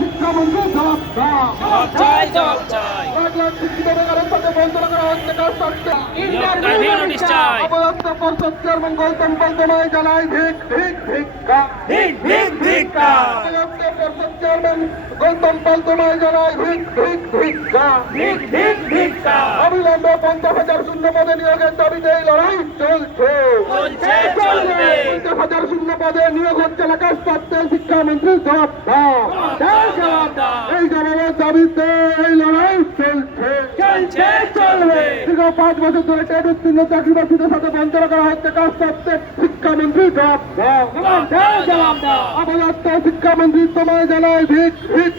শিক্ষামন্ত্রী জবাব চাই অবিলম্বে পঞ্চাশ হাজার শূন্য পদে নিয়োগের দাবিতে এই লড়াই চলছে পঞ্চাশ হাজার শূন্য পদে নিয়োগ হচ্ছে না কাজ করতে শিক্ষামন্ত্রী জবাব দাও। এই জবাবের দাবিতে এই লড়াই। দীর্ঘ পাঁচ বছর ধরে উত্তীর্ণ সাথে করা হচ্ছে। কাজ করতে শিক্ষামন্ত্রী জবাব জবাব জবাব। অবদত্ত শিক্ষামন্ত্রী তোমায় জানায় ভিক ভিক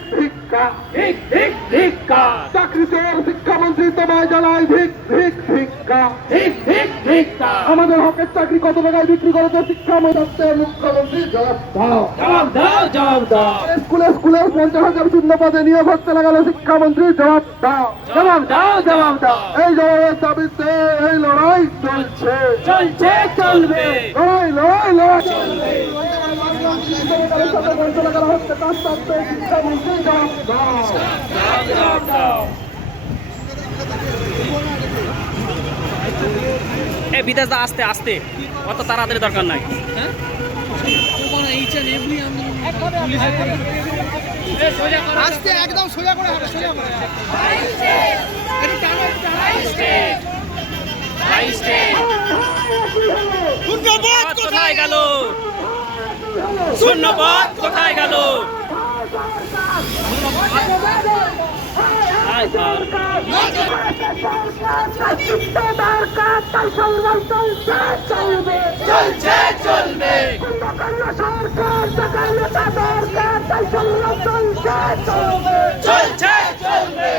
ভিক্ষা। চাকরি চোর শিক্ষামন্ত্রী তোমায় জানায় ভিক ভিক ভিক্ষা। আমাদের হকের চাকরি কত টাকায় বিক্রি জবাব জবাব দাও। জবাব দাও স্কুলে স্কুলে পঞ্চাশ হাজার শূন্য পদে নিয়োগ হচ্ছে লাগালো শিক্ষামন্ত্রী জবাব দাও। জবাব দাও জবাব দাও। এই জবাবের দাবিতে এই লড়াই চলছে। চলছে চলবে। লড়াই লড়াই লড়াই। চলবে। এ বিদেশ দা আস্তে আস্তে। অত তাড়াতাড়ি দরকার নাই। আস্তে একদম সোজা করে হবে সোজা করে। একটু টানো একটু টানো। কোথায় গেল? শূন্যপদ কোথায় গেল? হায়। চলছে চলবে চলছে চলবে চলছে চলবে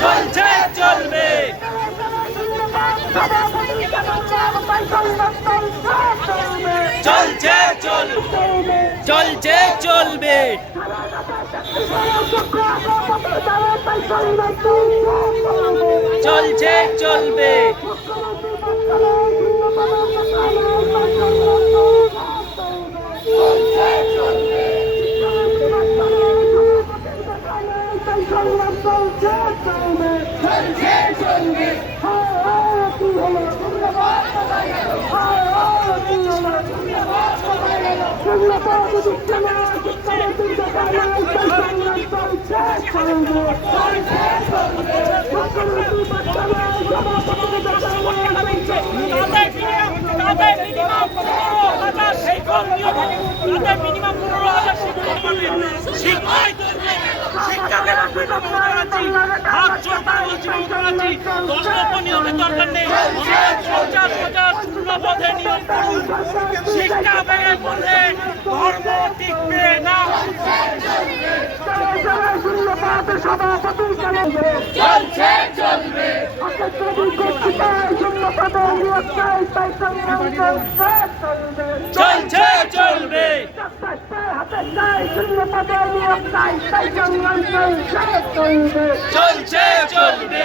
চলছে চলবে চলছে চলবে। চলছে চলবে। তাদের মিনিমাম তাদের মিনিমাম পনেরো হাজার শিক্ষক নিয়োগ তাদের মিনিমাম পনেরো হাজার শিক্ষক পাবে শিক্ষাই করবে শিক্ষাকে রাখবে মমতা ব্যানার্জি হাত জোর না চলছে, চলবে। চলছে চলবে। চলছে চলবে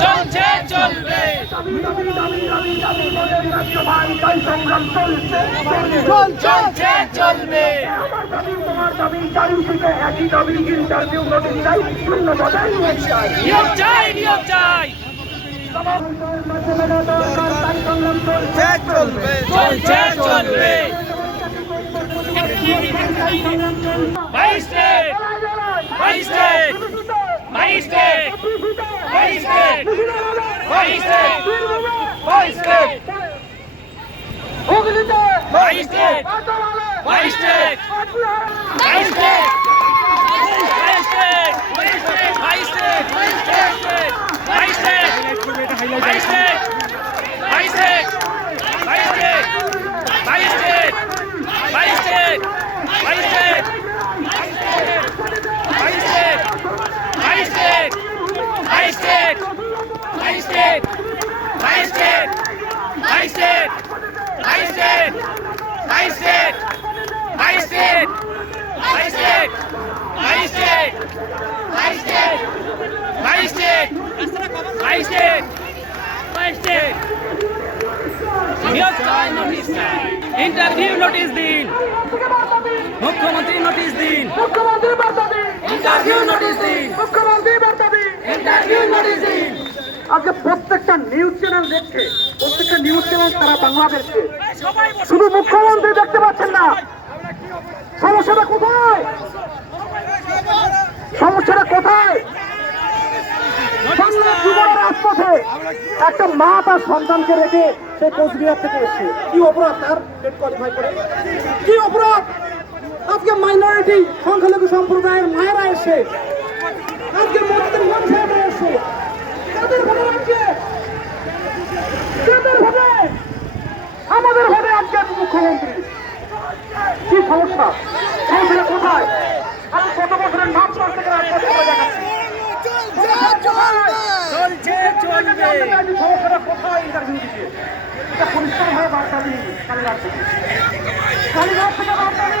চলছে, চলবে। চলছে, চলবে। একই দাবি ইন্টারভিউ নোটিশ চাই শূন্য বসাই নিয়োগ চাই। নিয়োগ চাই চলবে। চলবে চলবে। Magistrate magistrate magistrate magistrate magistrate magistrate হুগলিতে magistrate magistrate magistrate Majestät! Majestät! Majestät! Majestät! বাইস্টেক বাইস্টেক বাইস্টেক বাইস্টেক বাইস্টেক বাইস্টেক বাইস্টেক বাইস্টেক বাইস্টেক নিয়োগ চাই নোটিশ চাই ইন্টারভিউ নোটিশ দিন মুখ্যমন্ত্রী নোটিশ দিন মুখ্যমন্ত্রী বার্তা দিন ইন্টারভিউ নোটিশ দিন মুখ্যমন্ত্রী বার্তা দিন ইন্টারভিউ নোটিশ দিন আজকে প্রত্যেকটা নিউজ চ্যানেল দেখছে, প্রত্যেকটা নিউজ চ্যানেল তারা বাংলা দেখছে শুধু মুখ্যমন্ত্রী দেখতে পাচ্ছেন না। সমস্যাটা কোথায়? সমস্যাটা কোথায়? একটা মা তার সন্তানকে রেখে সে কোচবিহার থেকে এসছে। কি অপরাধ তার? কি অপরাধ? আজকে মাইনরিটি সংখ্যালঘু সম্প্রদায়ের মায়েরা এসে, আজকে ইমাম সাহেবরা এসে কাদের ভোটে রাখছে কাদের ভোটে আমাদের ভোটে আজকে মুখ্যমন্ত্রী। কি সমস্যা? কোথায়? আমি কত বছরের নাম পাশ থেকে চলছে চলবে। সমস্যাটা কোথায় ইন্টারভিউ দিচ্ছে এটা পরিষ্কারভাবে বার্তা দিন কালীঘাট থেকে। কালীঘাট থেকে বার্তা দিন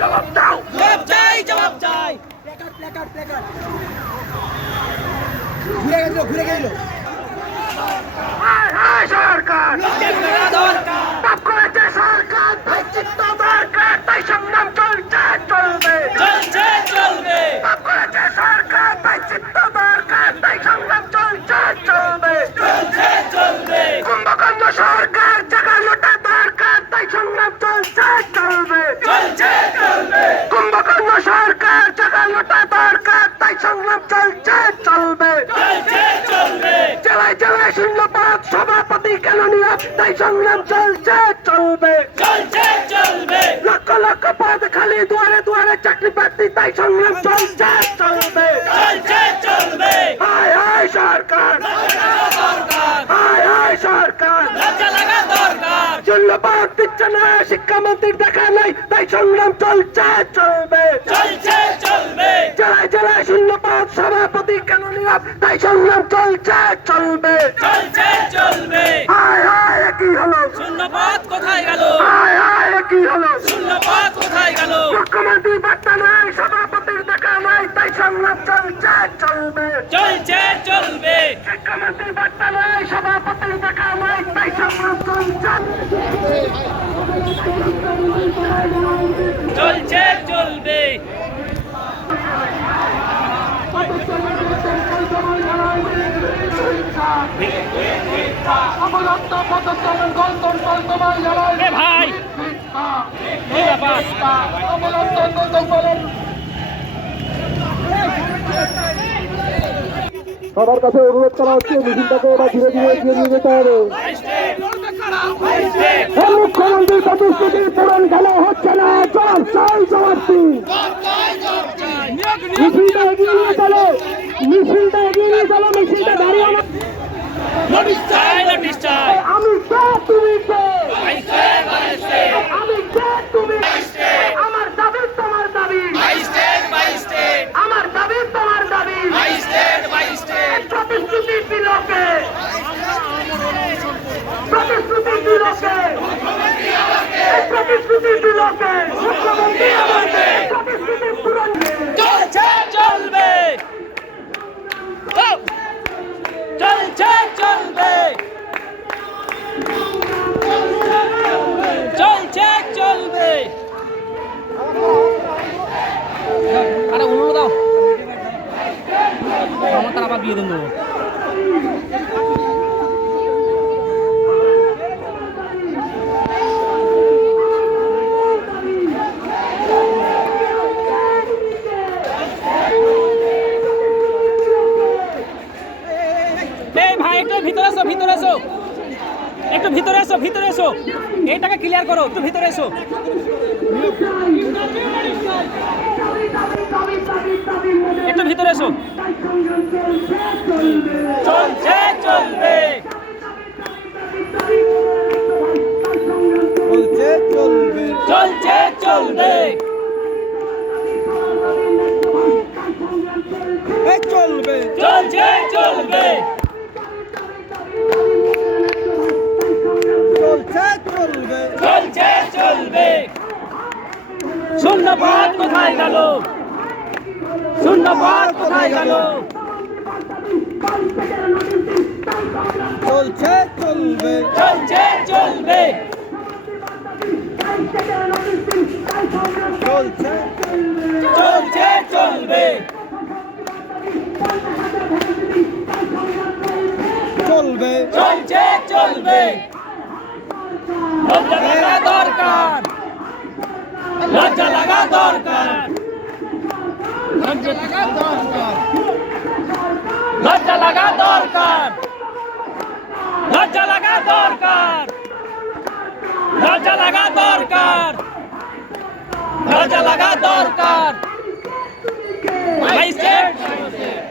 জবাব দাও। জবাব চাই জবাব চাই। প্ল্যাকার্ড প্ল্যাকার্ড প্ল্যাকার্ড ঘুরে গেল ঘুরে গেল। সরকার। দরকার। সরকার জায়গা লোটা দরকার তাই সংগ্রাম চলছে চলবে। জেলায় জেলায় শূন্যপাত সভাপতি কেন নিয়োগ তাই সংগ্রাম চলছে চলবে। লক্ষ লক্ষ পদ খালি দুয়ারে দুয়ারে চাকরি প্রার্থী চলছে চলবে। চলছে চলবে। হায় হায় সরকার। হায় হায় সরকার। ধন্যবাদ দিচ্ছে না শিক্ষামন্ত্রীর দেখা নাই তাই সংগ্রাম চলছে চলবে। নীরব তাই সংগ্রাম চলছে চলবে। চলছে চলবে হায় হায় কি হলো শূন্যপদ কোথায় গেল? হায় হায় কি হলো শূন্যপদ কোথায় গেল? মুখ্যমন্ত্রী বার্তা নাই সভাপতির দেখা নাই তাই সংগ্রাম চলছে, চলবে। চলছে চলবে শিক্ষামন্ত্রী বার্তা নাই সভাপতির দেখা নাই, তাই সংগ্রাম চলছে। ভাই! ব্যাপার সবার কাছে অনুরোধ করা হচ্ছে মিছিলটাকে এবার ধীরে ধীরে এগিয়ে নিয়ে যেতে হবে। এই মুখ্যমন্ত্রীর প্রতিশ্রুতি পূরণ কেন হচ্ছে না জবাব চাই জবাব দিন মিছিলটা এগিয়ে নিয়ে চলো মিছিলটা এগিয়ে নিয়ে চলো মিছিলটা দাঁড়িয়ে। নোটিশ চাই নোটিশ চাই আমি কে তুমি কে বাইশে বাইশে আমি কে তুমি আমার দাবি তোমার দাবি। বাইশে বাইশে আমার দাবি তোমার দাবি। বাইশে বাইশে প্রতিশ্রুতি দিলকে প্রতিশ্রুতি দিলকে প্রতিশ্রুতি দিলকে মুখ্যমন্ত্রী আমার তার আবার বিয়ে দেবো। ভিতরে এসো ভিতরে এসো। একটু ভিতরে এসো ভিতরে এসো। এইটাকে ক্লিয়ার করো, একটু ভিতরে এসো। চলছে চলবে। চলছে চলবে। চলছে চলবে। শূন্যপাত কোথায় গেল? শূন্যপাত কোথায় গেল? চলছে চলবে। চলছে চলবে। চলছে চলছে, চলবে। চলবে। চলছে, চলবে। লজ্জা লাগা দরকার। লজ্জা লাগা দরকার। লজ্জা লাগা দরকার। লজ্জা লাগা দরকার। লজ্জা লাগা দরকার। লজ্জা লাগা দরকার। বাই স্টেট বাই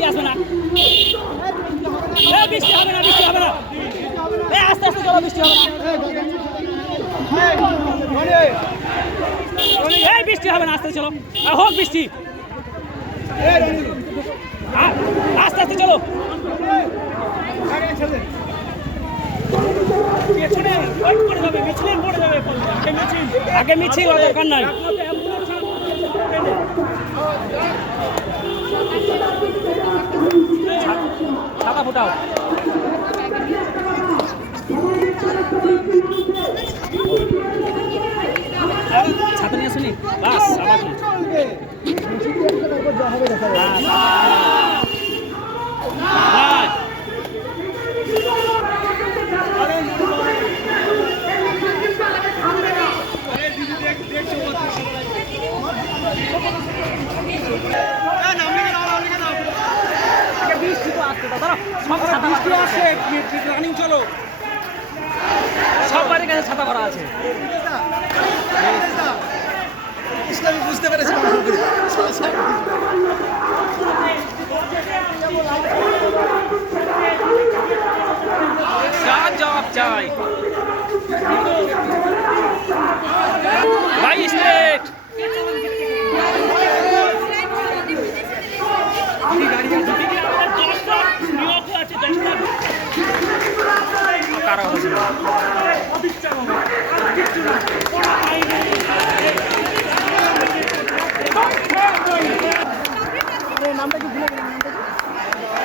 বৃষ্টি আসবে না। বৃষ্টি হবে না, বৃষ্টি হবে না। আস্তে আস্তে চলো, বৃষ্টি হবে না। বৃষ্টি হবে না, আস্তে চলো। হোক বৃষ্টি। আস্তে আস্তে চলো। আগে মিছিল। দরকার নাই। ছাতা ফুটাও ছাতা নিয়ে আসুনি বাস আবার। আগে বৃষ্টি তো আসছে দাদা সব ছাতা বৃষ্টি আসে রানিং চলো সব বাড়ির কাছে ছাতা করা আছে। ইসলামী বুঝতে পেরেছি চার জবাব চাই ভাই স্টেট দশটা নিয়োগ আছে দশটা কারা হচ্ছে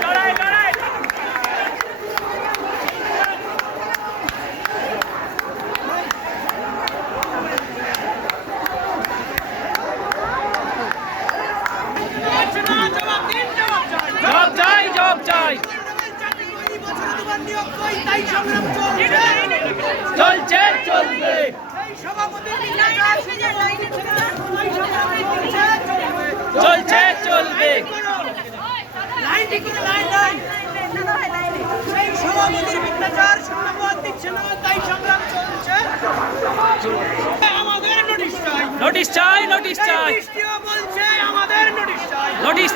লড়াই লড়াই জবাব চাই জবাব চাই চলছে চলবে চলছে চলবে সেই সভাপতির মিথ্যাচার শূন্যপদ দিচ্ছে না তাই সংগ্রাম চলছে আমাদের নোটিশ চাই। নোটিশ চাই নোটিশ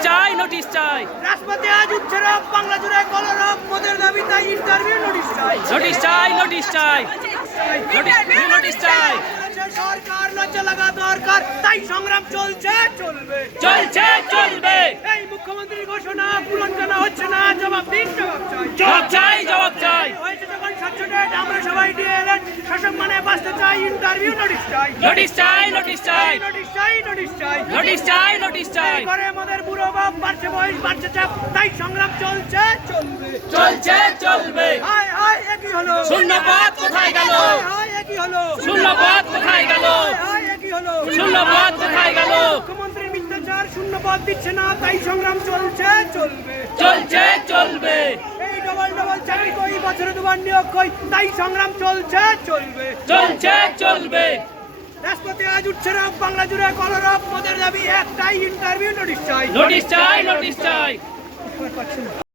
চাই। নোটিশ চাই। রাষ্ট্রপতি আজ উচ্ছেরব বাংলা জুড়ে কলরব মোদের দাবি তাই ইন্টারভিউ নোটিশ চাই। নোটিশ চাই নোটিশ চাই। নোটিশ চাই। সরকার লজ্জা লাগা দরকার তাই সংগ্রাম চলছে চলবে। চলছে চলবে। এই মুখ্যমন্ত্রীর ঘোষণা পূরণ কেন হচ্ছে না? জবাব দিন জবাব চাই। জবাব চাই জবাব চাই। হয়েছে যখন স্বচ্ছ আমরা সবাই দিয়ে এলেন শাসক মানে বাঁচতে চাই ইন্টারভিউ নোটিশ চাই। নোটিশ চাই নোটিশ চাই। নোটিশ চাই নোটিশ চাই। নোটিশ চাই নোটিশ চাই। ঘরে আমাদের বুড়ো বাপ বাড়ছে বয়স বাড়ছে চাপ তাই সংগ্রাম চলছে চলবে। চলছে চলবে। হায় হায় একই হলো। শূন্যপদ কোথায় গেল? হায় হায় একই হলো। শূন্যপদ কোথায় গেল। শূন্যপদ কোথায় গেল? মুখ্যমন্ত্রী মিথ্যাচার শূন্য দিচ্ছে না তাই সংগ্রাম চলছে চলবে। চলছে চলবে। এই ডবল ডবল চাকরি কই বছরে দুবার নিয়োগ কই তাই সংগ্রাম চলছে চলবে। চলছে চলবে। রাষ্ট্রপতি আজ উঠছে রব বাংলা জুড়ে কলরব মোদের দাবি একটাই ইন্টারভিউ নোটিশ চাই। নোটিশ চাই নোটিশ চাই।